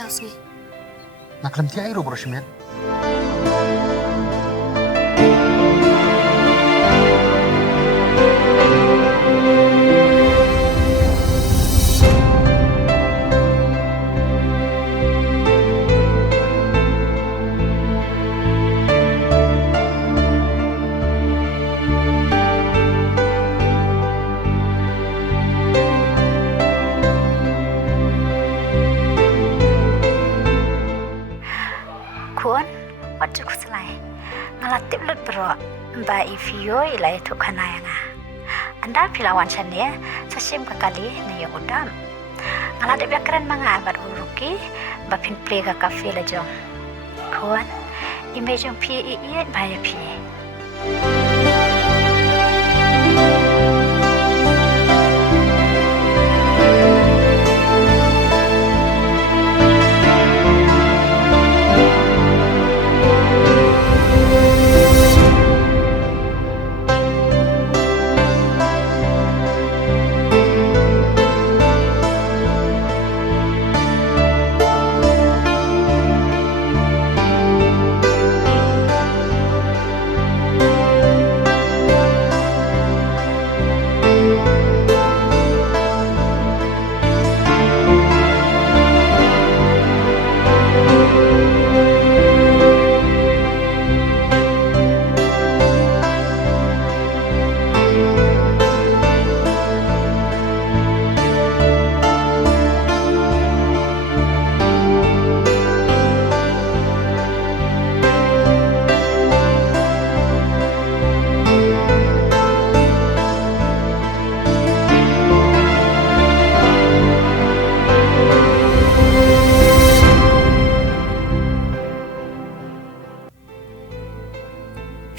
Khasi. Nak kelam tiai ro brosmet. Kuan, wajib kuselai. Ngalatip lut bro, ba ifio ilai tu kanayanga. Anda pilawan chania, sasim kakali na yung udam. Ngalatip yakran mga abad uruki, ba pinple ka kafe la jong. Kuan, imejong pi iiit baya pi.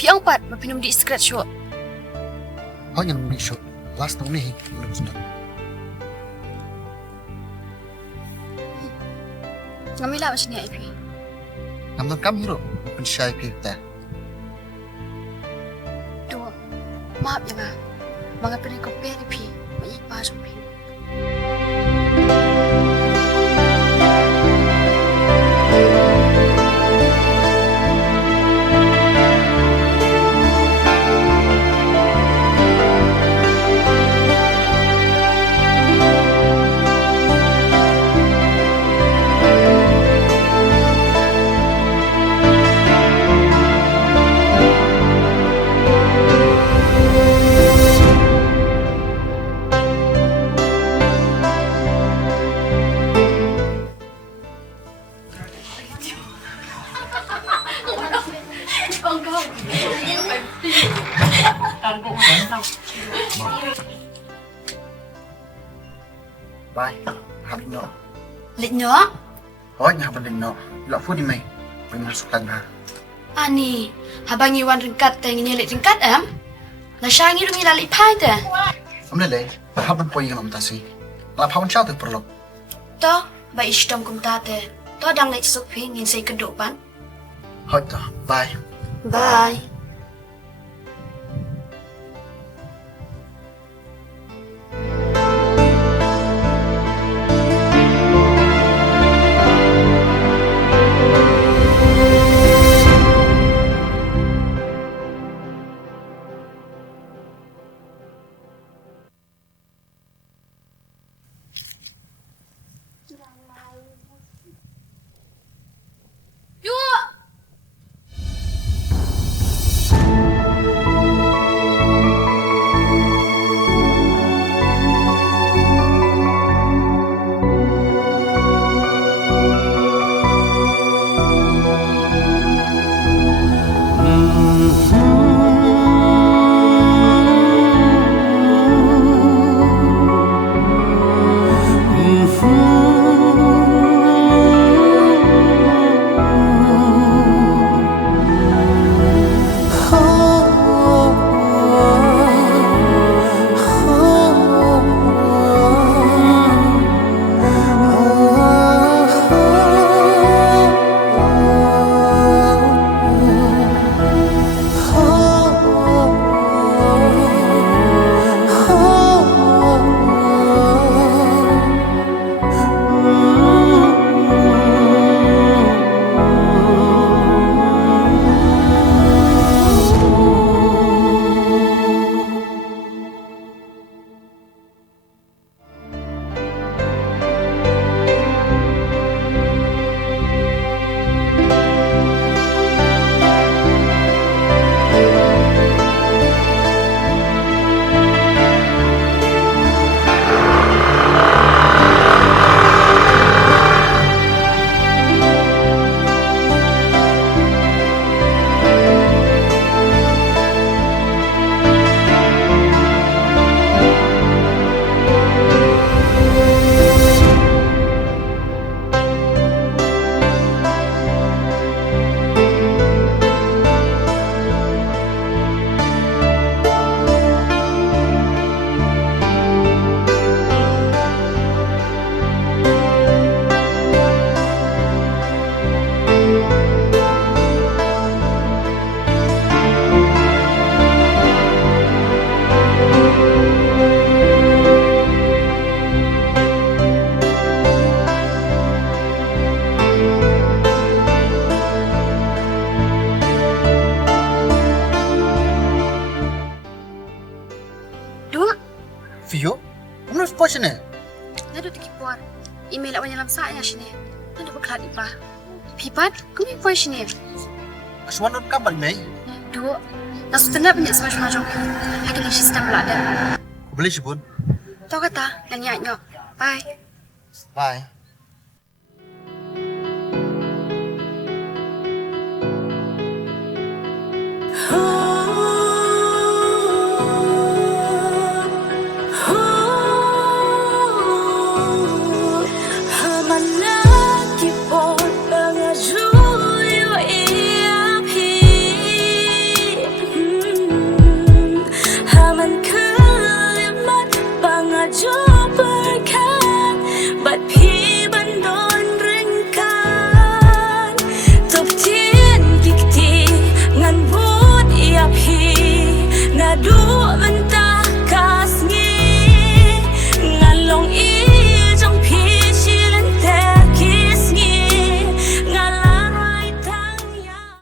Piang pat mapinum di scratch shot. Hau yang big shot. Last tahun ni belum sudah. Ngamila macam ni IP. Nampak kam hero pensyai kita. Dua. Maaf ya ma. Mga pinay kopi ni Pi. May ipa sa Pi. Bye. Habis no. Lit nyo? Hau yang habis no. Lak fu di mai. Masuk tanah. Ani, habang iwan ringkat te nginyelit ringkat am? Nasya ngiru ngilali pai te. Amne le. Habis poi yang namtasi. Lap hawan cau tu perlu. To, ba ishtom kumta te. To dang lek sok Pi ngin say kedopan. Hau tu. Bye. Bye. ipa. Pipat, kami poi sini. Aswanot ka ba, May? Dua. Nasu tanda banyak semacam-macam. Hakili sistem belada. Beli sih, Bun. Tahu kata, dan nyok. Bye. Bye.